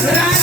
Yes.